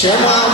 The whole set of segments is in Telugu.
学吗？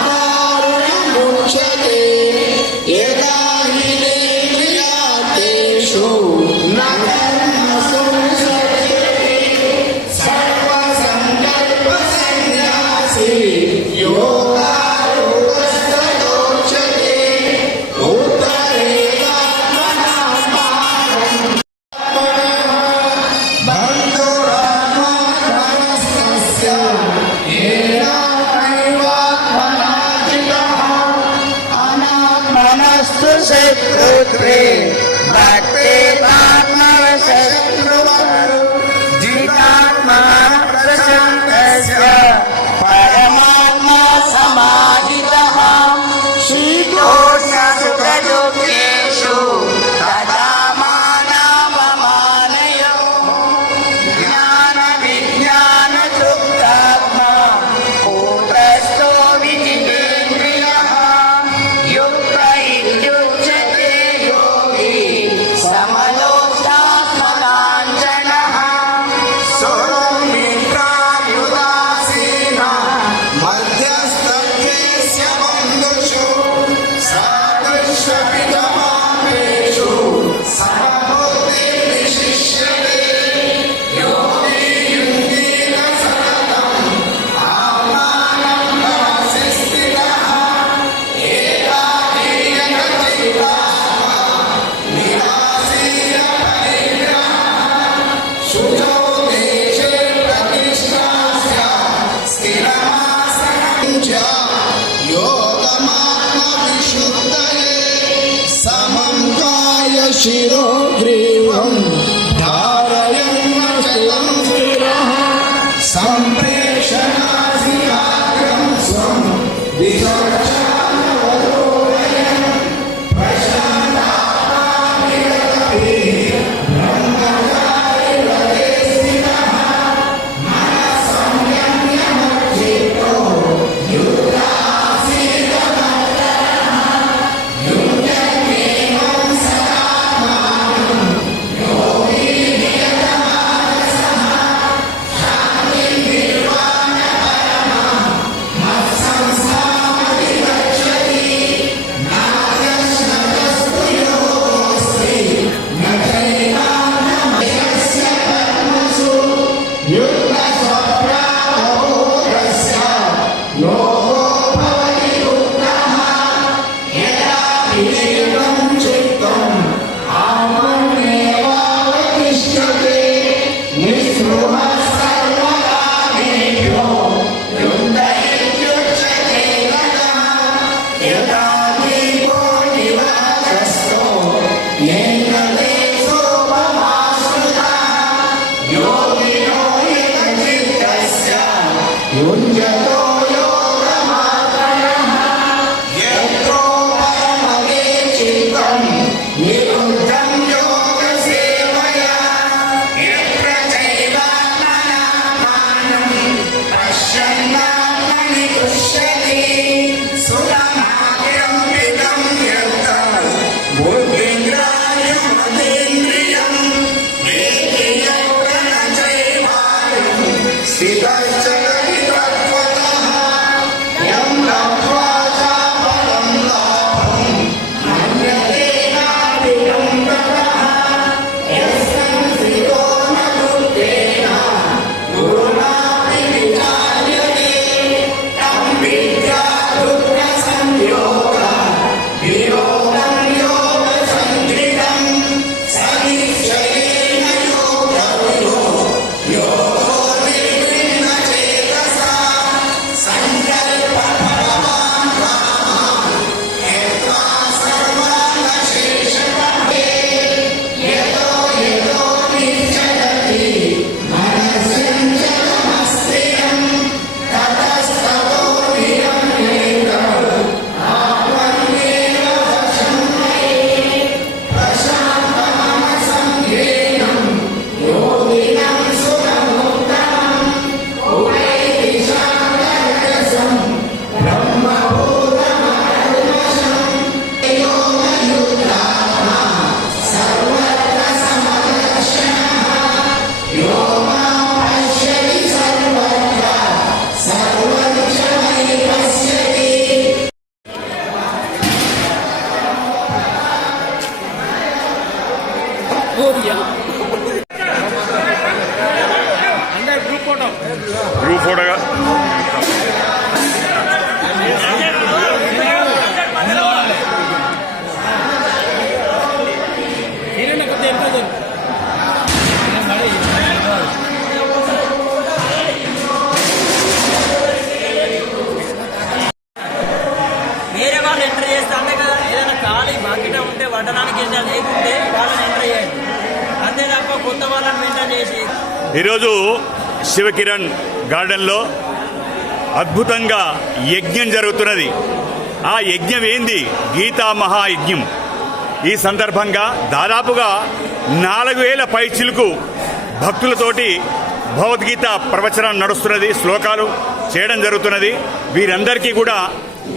我听 గ్రూప్ ఫోటోగా ఈరోజు శివకిరణ్ గార్డెన్లో అద్భుతంగా యజ్ఞం జరుగుతున్నది. ఆ యజ్ఞం ఏంది? గీతా మహాయజ్ఞం. ఈ సందర్భంగా దాదాపుగా నాలుగు వేల పైచిలకు భక్తులతోటి భగవద్గీత ప్రవచనం నడుస్తున్నది శ్లోకాలు చేయడం జరుగుతున్నది. వీరందరికీ కూడా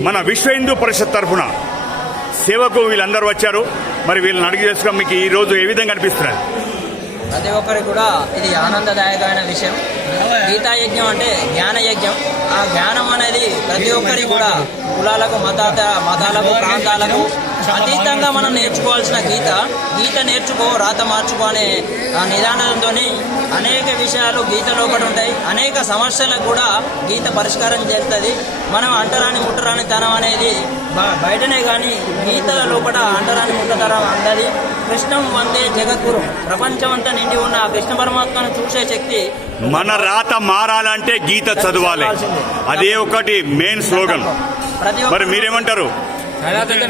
మన విశ్వ హిందూ పరిషత్ తరఫున సేవకు వీళ్ళందరూ వచ్చారు. మరి వీళ్ళని అడిగి తెలుసుగా మీకు ఈ రోజు ఏ విధంగా అనిపిస్తున్నారు ప్రతి ఒక్కరికి కూడా ఇది ఆనందదాయకమైన విషయం. గీతా యజ్ఞం అంటే జ్ఞాన యజ్ఞం ఆ జ్ఞానం అనేది ప్రతి ఒక్కరికి కూడా కులాలకు మతాత మతాలకు ప్రాంతాలకు అతీతంగా మనం నేర్చుకోవాల్సిన గీత. గీత నేర్చుకో రాత మార్చుకో అనే నిదానంతో అనేక విషయాలు గీత లోపల ఉంటాయి. అనేక సమస్యలకు కూడా గీత పరిష్కారం చేస్తుంది. మనం అంటరాని ముట్టరాని తనం అనేది బయటనే కానీ గీత లోపల అంటరాని ముట్టతరం అందది. కృష్ణం వందే జగద్గురు. ప్రపంచం అంతా నిండి ఉన్న ఆ కృష్ణ పరమాత్మను చూసే శక్తి మన రాత మారాలంటే గీత చదవాలి. అదే ఒకటి మెయిన్ స్లోగన్ మరి మీరేమంటారు? సనాతన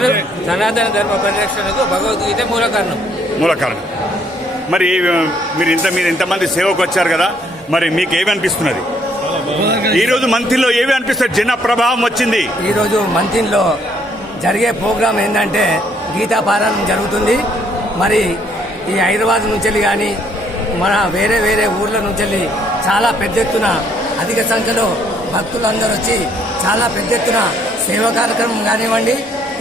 సనాతన ధర్మ పరిరక్షణకు భగవద్గీత మూల కారణం. మూల కారణం. మరి మీరు ఇంత మీరు ఇంతమంది సేవకు వచ్చారు కదా మరి మీకు ఏమి అనిపిస్తున్నది? ఈ రోజు మంత్రిలో ఏవి అనిపిస్తుంది? జన ప్రభావం వచ్చింది. ఈరోజు మంతిన్లో జరిగే ప్రోగ్రాం ఏంటంటే గీతా పారాయణం జరుగుతుంది. మరి ఈ హైదరాబాద్ నుంచి కానీ మన వేరే వేరే ఊర్ల నుంచి చాలా పెద్ద ఎత్తున అధిక సంఖ్యలో భక్తులందరూ వచ్చి చాలా పెద్ద ఎత్తున సేవా కార్యక్రమం కానివ్వండి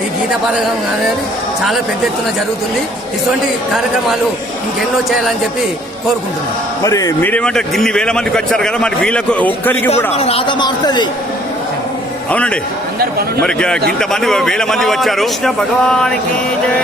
ఈ గీతా పారాయణం కానివ్వండి చాలా పెద్ద ఎత్తున జరుగుతుంది. ఇటువంటి కార్యక్రమాలు ఇంకెన్నో చేయాలని చెప్పి కోరుకుంటున్నాం. మరి మీరేమంటారు ఇన్ని వేల మందికి వచ్చారు కదా మరి వీళ్ళకు ఒక్కరికి కూడా. రాత మారుతుంది. అవునండి. మరి ఇంతమంది వేల మంది వచ్చారు. ఏ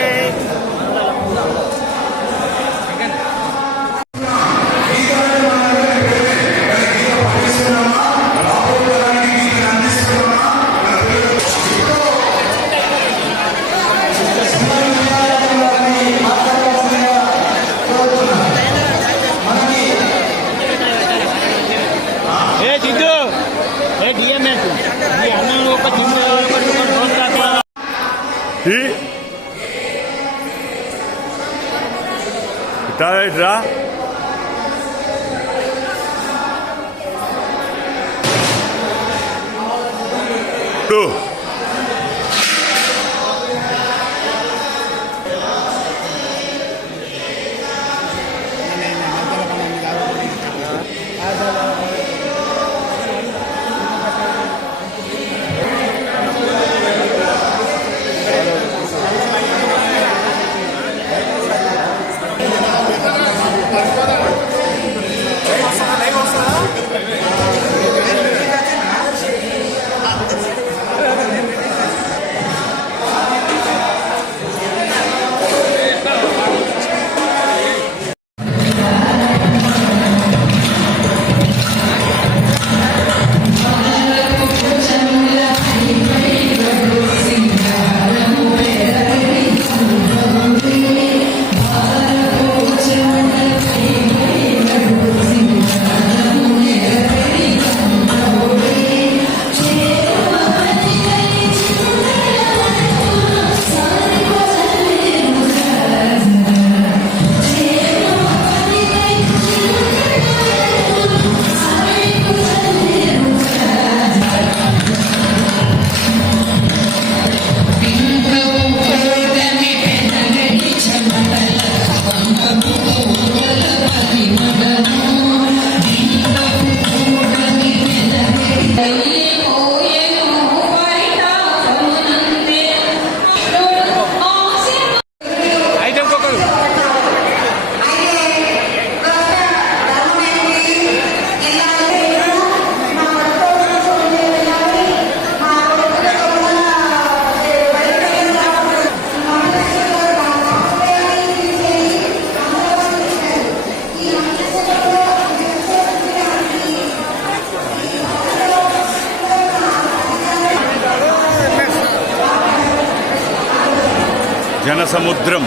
జనసముద్రం.